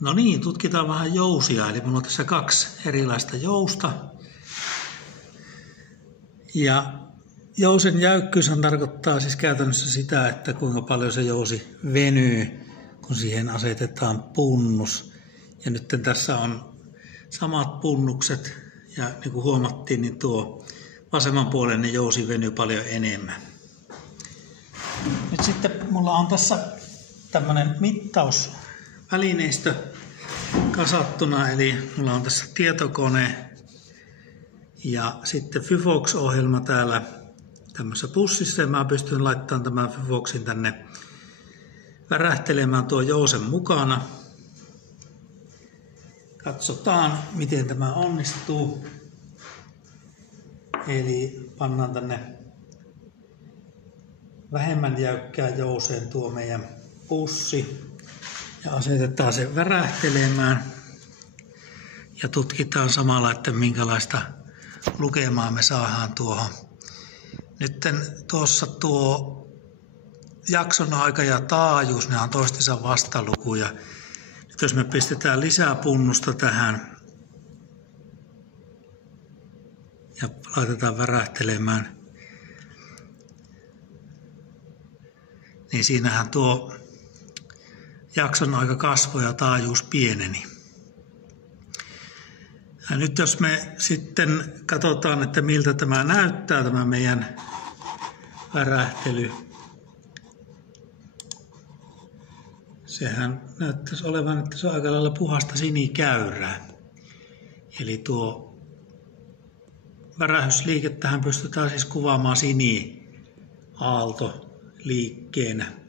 No niin, tutkitaan vähän jousia. Eli minulla on tässä 2 erilaista jousta. Ja jousen jäykkyys tarkoittaa siis käytännössä sitä, että kuinka paljon se jousi venyy, kun siihen asetetaan punnus. Ja nyt tässä on samat punnukset. Ja niin kuin huomattiin, niin tuo vasemmanpuoleinen jousi venyy paljon enemmän. Nyt sitten mulla on tässä tämmöinen mittausvälineistö kasattuna, eli mulla on tässä tietokone ja sitten Phyphox-ohjelma täällä tämmöisessä pussissa, ja mä pystyn laittamaan tämän Phyphoxin tänne värähtelemään tuo jousen mukana. Katsotaan, miten tämä onnistuu. Eli pannaan tänne vähemmän jäykkää jouseen tuo meidän pussi ja asetetaan se värähtelemään ja tutkitaan samalla, että minkälaista lukemaa me saadaan tuohon. Nyt tuossa tuo jakson aika ja taajuus, ne on toistensa vastalukuja. Nyt jos me pistetään lisää punnusta tähän ja laitetaan värähtelemään, niin siinähän tuo jakson aika kasvoi ja taajuus pieneni. Ja nyt jos me sitten katsotaan, että miltä tämä näyttää, tämä meidän värähtely. Sehän näyttäisi olevan, että se on aika lailla puhasta sinikäyrää. Eli tuo värähysliikettähän pystytään siis kuvaamaan siniaalto liikkeenä.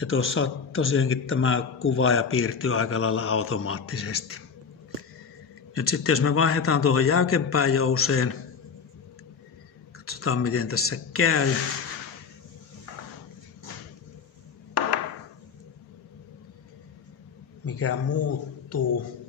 Ja tuossa tosiaankin tämä kuvaaja piirtyy aika lailla automaattisesti. Nyt sitten jos me vaihdetaan tuohon jäykempään jouseen, katsotaan miten tässä käy. Mikä muuttuu.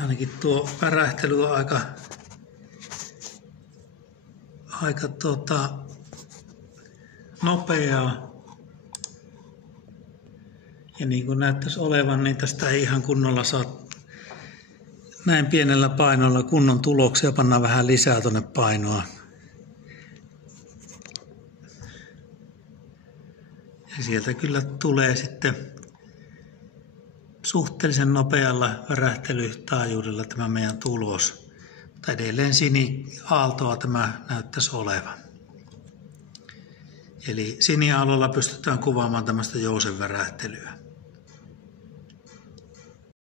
Ainakin tuo värähtely on aika nopeaa. Ja niin kuin näyttäisi olevan, niin tästä ei ihan kunnolla saa näin pienellä painolla kunnon tuloksia. Pannaan vähän lisää tuonne painoa. Ja sieltä kyllä tulee sitten suhteellisen nopealla värähtelytaajuudella tämä meidän tulos. Mutta edelleen siniaaltoa tämä näyttäisi olevan. Eli siniaallolla pystytään kuvaamaan tämmöistä jousen värähtelyä.